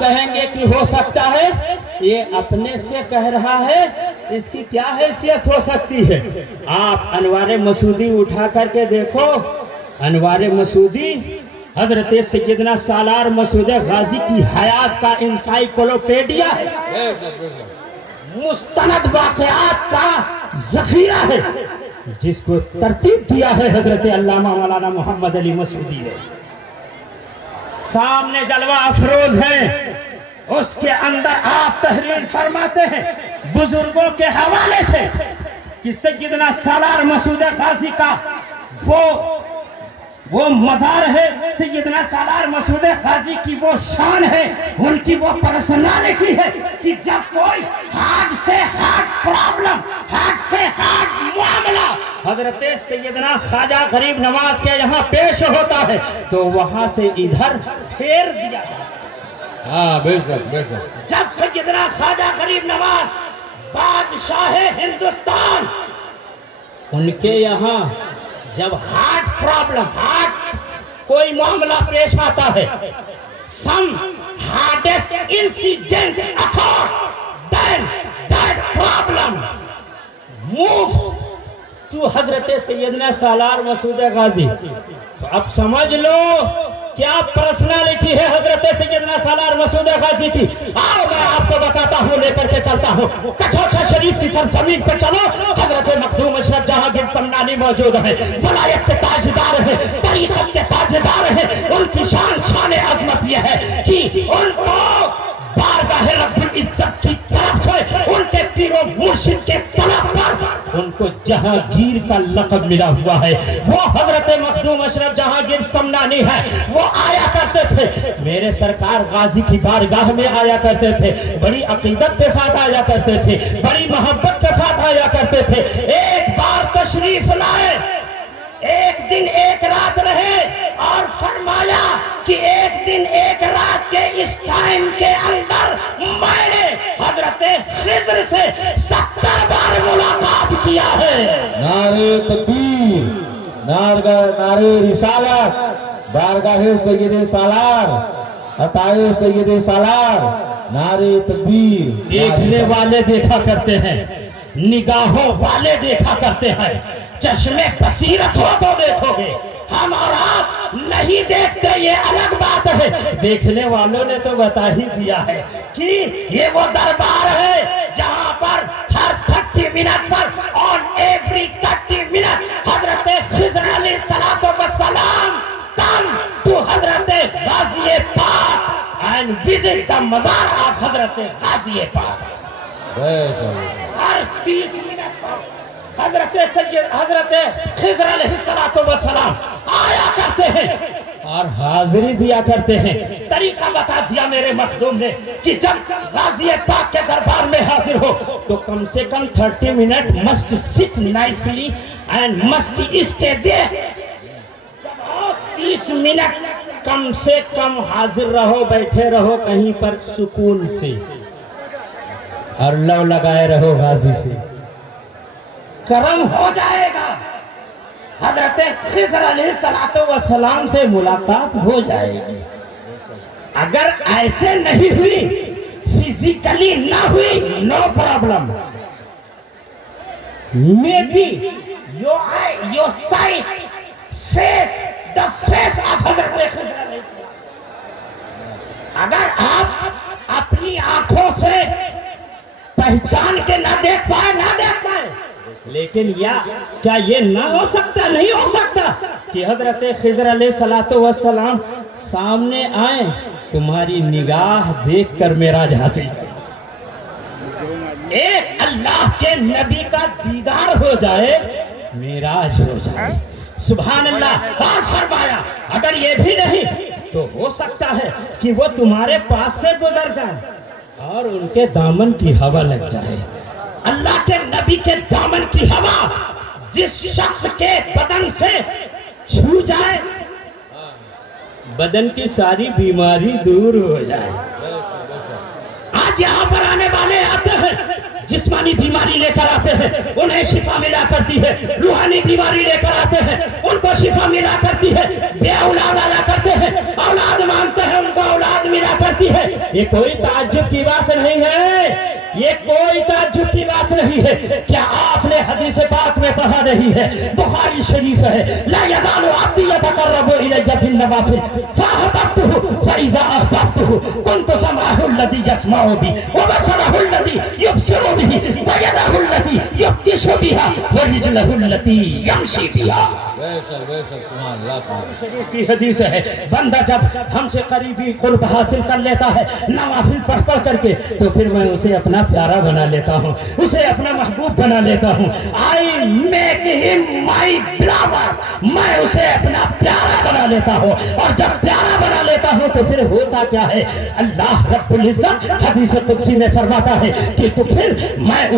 کہیں گے کہ ہو سکتا ہے، یہ اپنے سے کہہ رہا ہے، اس کی کیا حیثیت ہو سکتی ہے؟ آپ انوار مسعودی اٹھا کر کے دیکھو، انوار مسعودی حضرت سیدنا سالار مسعود غازی کی حیات کا انسائیکلوپیڈیا ہے، مستند واقعات کا ذخیرہ ہے، جس کو ترتیب دیا ہے حضرت علامہ مولانا محمد علی مسعودی نے۔ سامنے جلوہ افروز ہیں، اس کے اندر آپ تحریر فرماتے ہیں بزرگوں کے حوالے سے کہ سیدنا سالار مسعود غازی کا وہ مزار ہے، سیدنا سالار مسعود غازی کی وہ شان ہے، ان کی وہ پرسنالٹی ہے کہ جب کوئی ہارٹ سے ہارٹ پرابلم، ہارٹ سے ہارٹ معاملہ حضرت سیدنا خواجہ غریب نواز کے یہاں پیش ہوتا ہے تو وہاں سے ادھر پھیر دیا جاتا ہے۔ ہاں بے شک جب سیدنا خواجہ غریب نواز بادشاہ ہندوستان، ان کے یہاں جب ہارٹ پرابلم، ہارٹ کوئی معاملہ پیش آتا ہے، some hardest incident occurred, then that problem move to حضرت سیدنا سالار مسعود غازی۔ تو اب سمجھ لو کیا پرسنالٹی ہے حضرت سیدنا سالار مسعود غازی کی۔ آؤ میں آپ کو بتاتا ہوں، لے کر کے چلتا ہوں کچھوچا شریف کی سرزمین پر چلو۔ حضرت مخدوم اشرف جہانگیر سمنانی موجود ہے، ولایت کے تاجدار ہیں، طریقت کے تاجدار ہیں۔ ان کی شان عظمت یہ ہے کہ ان کو بارگاہ رب العزت کی طرف سے ان کے پیر و مرشد کے طلب پر ان کو جہانگیر کا لقب ملا ہوا ہے۔ وہ حضرت مخدوم اشرف جہانگیر سمنانی ہے، وہ آیا کرتے تھے میرے سرکار غازی کی بارگاہ میں، آیا کرتے تھے، بڑی عقیدت کے ساتھ آیا کرتے تھے، بڑی محبت کے ساتھ آیا کرتے تھے۔ ایک بار تشریف لائے، ایک دن ایک رات رہے اور فرمایا کہ ایک دن ایک رات کے اس ٹائم کے اندر میں نے حضرت خضر سے 70 بار ملاقات کیا ہے۔ نعرہ تکبیر، نعرہ رسالت، بارگاہ سید سالار، عطائے سید سالار، نعرہ تکبیر۔ دیکھنے والے دیکھا کرتے ہیں، نگاہوں والے دیکھا کرتے ہیں، چشمے بصیرت ہو تو دیکھو گے، ہم اور آپ نہیں دیکھتے، یہ الگ بات ہے۔ دیکھنے والوں نے تو بتا ہی دیا ہے کہ یہ وہ دربار ہے جہاں پر ہر 30 minute per on every 30 minute حضرت خضر علیہ السلام come to حضرت غازی پاک and visit the مزار of حضرت غازی پاک۔ ہر 30 منٹ پر حضرت خضر علیہ السلام آیا کرتے ہیں اور حاضری دیا کرتے ہیں۔ طریقہ بتا دیا میرے مخدوم نے کہ جب غازی پاک کے دربار میں حاضر ہو تو کم سے کم 30 minute must sit nicely and must stay there۔ 30 minute کم سے کم حاضر رہو، بیٹھے رہو کہیں پر سکون سے اور لو لگائے رہو غازی سے، کرم ہو جائے گا، حضرت خضر علیہ السلام سے ملاقات ہو جائے گی۔ اگر ایسے نہیں ہوئی، فزیکلی نہ ہوئی، no problem, maybe your sight face the face of حضرت خضر علیہ السلام۔ اگر آپ اپنی آنکھوں سے پہچان کے نہ دیکھ پائے، نہ دیکھ پائے، لیکن کیا یہ نہ ہو سکتا، نہیں ہو سکتا کہ حضرت خضر علیہ السلام سامنے آئیں، تمہاری نگاہ دیکھ کر معراج حاصل کریں، ایک اللہ کے نبی کا دیدار ہو جائے، معراج ہو جائے۔ سبحان اللہ۔ اور فرمایا اگر یہ بھی نہیں تو ہو سکتا ہے کہ وہ تمہارے پاس سے گزر جائے اور ان کے دامن کی ہوا لگ جائے۔ اللہ کے نبی کے دامن کی ہوا جس شخص کے بدن سے چھو جائے، بدن کی ساری بیماری دور ہو جائے۔ آج یہاں پر آنے والے آتے ہیں जिस्मानी बीमारी लेकर आते हैं उन्हें शिफा मिला करती है, रूहानी बीमारी लेकर आते हैं उनको शिफा मिला करती है, बे औलाद आला करते हैं औलाद मांगते हैं उनको औलाद मिला करती है। ये कोई ताज्जुब की बात नहीं है, ये कोई ताज्जुब की बात नहीं है। क्या आपने हदीस पाक में पढ़ा नहीं है, बुखारी शरीफ है, ला यज़ालु अब्दी यतक़र्रबु इलैया बिन्नवाफिल फ़अहबब्तुहु फ़इज़ा अहबब्तुहु कुन्तु समअहु अल्लज़ी यस्मअु बिही व बसरहु अल्लज़ी युबसिरु बिही व यदहु अल्लती यब्तिशु बिहा व रिजलहु अल्लती यमशी बिहा। शरीफ की हदीस है, बंदा जब हमसे करीबी कुर्ब हासिल कर लेता है नवाफिल पढ़ पढ़ करके, तो फिर मैं उसे अपना प्यारा बना लेता हूँ, उसे अपना महबूब बना लेता हूँ। आई मेक हिम माई बिलावर, मैं उसे अपना प्यारा बना लेता हूँ। और जब प्यारा बना लेता हूँ तो फिर होता क्या है, अल्लाह रब्बुल इज्जत हदीस कुदसी में फरमाता है कि तो फिर मैं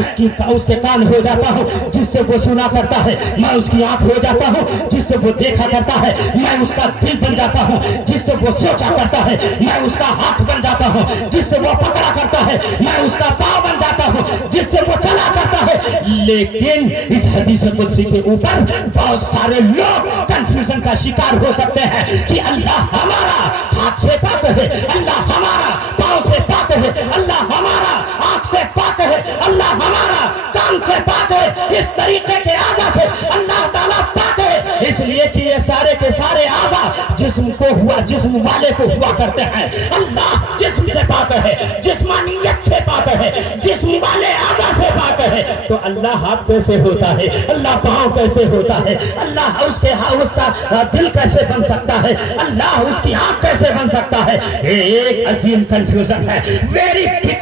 उसके कान हो जाता हूँ जिससे वो सुना करता है, मैं उसकी आंख हो जाता हूँ जिससे वो देखा करता है, मैं उसका दिल बन जाता हूँ जिससे वो सोचा करता है, मैं उसका हाथ बन जाता हूँ जिससे वो पकड़ा करता है, मैं उसका पाँव बन जाता हूँ जिससे वो चला करता है। लेकिन इस हदीस कुदसी के ऊपर बहुत सारे लोग कंफ्यूजन का शिकार हो सकते हैं कि अल्लाह हमारा हाथ से पाक है, अल्लाह हमारा पाँव से पाक है, अल्लाह हमारा आँख से पाक है, अल्लाह हमारा कान से पाक है। इस तरीके के आज़ा से अल्लाह ताला पाक है, इसलिए कि ये सारे के सारे आज़ा जिस्म वाले को हुआ करते हैं। अल्लाह जिस्म से पाक है, जिस्मानियत से पाक है, जिस्म वाले आज़ा से पाक है। तो अल्लाह हाथ कैसे होता है, अल्लाह पाँव कैसे होता है, अल्लाह उसका दिल कैसे बन सकता है, अल्लाह उसकी आँख कैसे बन सकता है। एक अजीम कंफ्यूजन है, वेरी बिग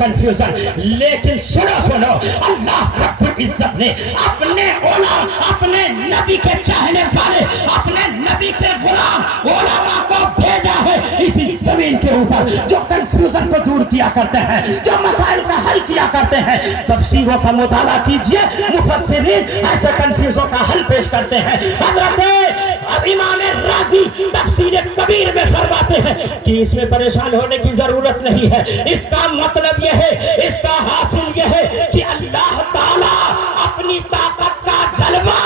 कंफ्यूजन। लेकिन सुनो, अल्लाह रब्बुल इज्जत ने अपने नबी के चाहने वाले, अपने नबी के गुलाम उलमा को भेजा है इसी जमीन के ऊपर, जो कंफ्यूजन को दूर किया करते हैं, जो मसाइल का हल किया करते हैं। तफसीरों का मुताला कीजिए, मुफस्सिरीन ऐसे कंफ्यूजन का हल पेश करते हैं। हज़रत इमाम राज़ी तफसीर कबीर में फरमाते हैं कि इसमें परेशान होने की जरूरत नहीं है। इसका मतलब यह है, इसका हासिल यह है कि अल्लाह ताला अपनी ताकत का जलवा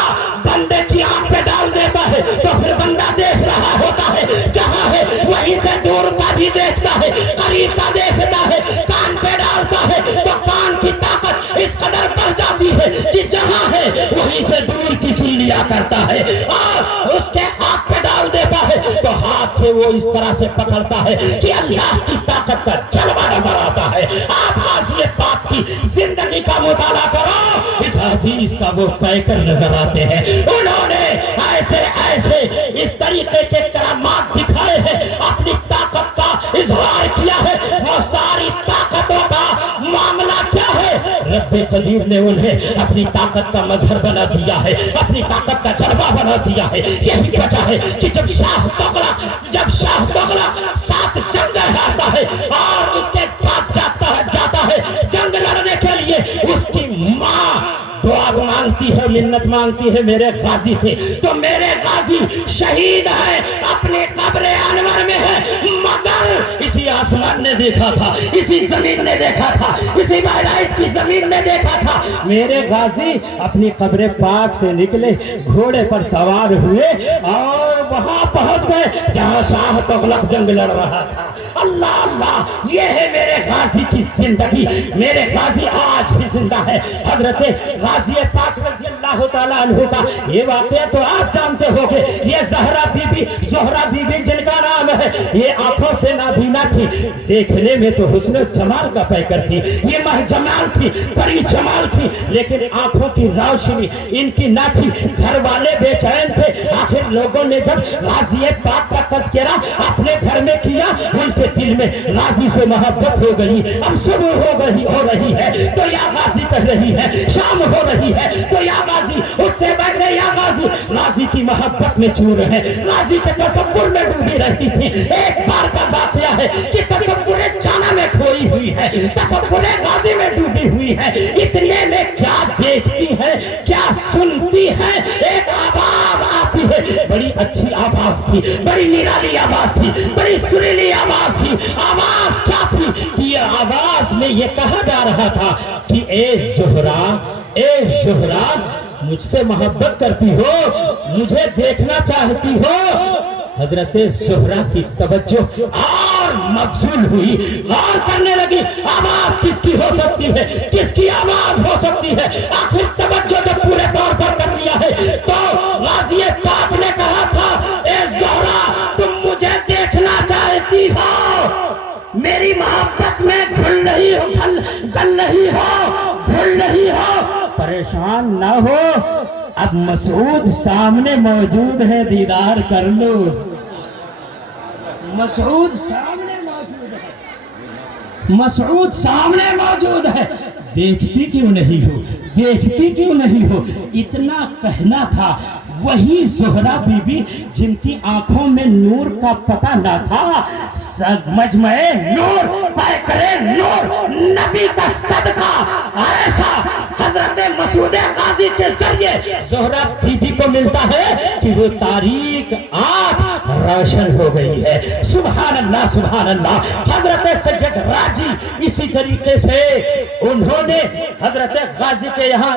बंदे की आंख पे डाल देता है, तो फिर बंदा देख रहा होता है, जहां है वहीं से दूर का भी देखता है, करीब का देखता है। कान पे डालता है तो कान की ताकत इस कदर बढ़ जाती है कि जहां है वहीं से दूर की सुन लिया करता है। और उसके हाथ पे डाल देता है तो हाथ से वो इस तरह से पकड़ता है कि अल्लाह की ताकत का जलवा नजर आता है। आप गाज़ी पाक की जिंदगी का मुताला करो, इस हदीस का वो पैकर नजर आते हैं। उन्होंने ऐसे इस तरीके के करामात दिखाए हैं, अपनी ताकत का इजहार किया है। वो सारी ताकतों का मामला क्या है, रब्बे कदीर ने उन्हें अपनी ताकत का मजहर बना दिया है, अपनी ताकत का जलवा बना दिया है। यही वजह है कि जब शाह तगला 7 जंग हारता है और उसके बाद जाता है जंग लड़ने के लिए, उसकी माँ दुआ मांगती है, मिन्नत मांगती है मेरे गाजी से, तो मेरे गाजी शहीद है, अपने कब्र अनवर में है, मगर इसी आसमान ने देखा था, इसी जमीन ने देखा था, इसी बहराइच की जमीन ने देखा था। मेरे गाजी अपनी कब्र पाक से निकले, घोड़े पर सवार हुए और वहां पहुंच गए जहां शाह तुगलक जंग लड़ रहा था। अल्लाह अल्लाह, ये है मेरे गाजी की जिंदगी। मेरे गाजी आज भी जिंदा है। हजरत गाजी पाक रज़ी अल्लाह ताला अन्हु का ये वाक़या तो आप जानते होंगे। ये ज़हरा बीबी जिनका नाम है, ये आंखों से नाबीना थी, देखने में तो हुस्न जमाल का पैकर थी, ये महजमाल थी, बड़ी जमाल थी, लेकिन आंखों की रोशनी इनकी ना थी। घर वाले बेचैन थे। आखिर लोगों ने जब गाजी पाक का तज़किरा अपने घर में किया, उनके दिल में गाजी से मोहब्बत हो गई। अब सुबह हो रही है तो या गाजी कह रही है, शाम हो रही है तो या गाजी उठते बैठे, या गाजी की मोहब्बत में चूर है, गाजी के तसव्वुर में डूबी रहती थी। एक बार का वाक़या है कि तसव्वुरे जाना में खोई हुई है, तसव्वुरे गाजी में डूबी हुई है। इतने में क्या देखती है, क्या सुनती है, एक आवाज आती है, बड़ी अच्छी आवाज थी, बड़ी निराली आवाज थी, बड़ी सुरीली आवाज थी। आवाज क्या थी? ये आवाज میں یہ کہا جا رہا تھا کہ اے زہرا مجھ سے محبت کرتی ہو, مجھے دیکھنا چاہتی ہو. حضرت زہرا کی توجہ اور مبذول ہوئی, غور کرنے لگی آواز کس کی ہو سکتی ہے, کس کی آواز ہو سکتی ہے. آخر توجہ جب پورے طور پر کر لیا ہے تو غازی پاک نے کہا تھا اے زہرا تم مجھے دیکھنا چاہتی ہو, میری محبت میں گھل نہیں ہو, پریشان نہ ہو, اب مسعود سامنے موجود ہے, دیدار کر لو. مسعود سامنے موجود ہے, دیکھتی کیوں نہیں ہو. اتنا کہنا تھا. وہی زہرا بی بی جن کی آنکھوں میں نور کا پتہ نہ تھا, مجمع نور, پیکرے نور, نبی کا صدقہ ایسا حضرت مسعود غازی کے ذریعے زہرا بی بی کو ملتا ہے کہ وہ تاریک آنکھ روشن ہو گئی ہے. سبحان اللہ سبحان اللہ. حضرت سید راجی اسی طریقے سے انہوں نے حضرت غازی کے یہاں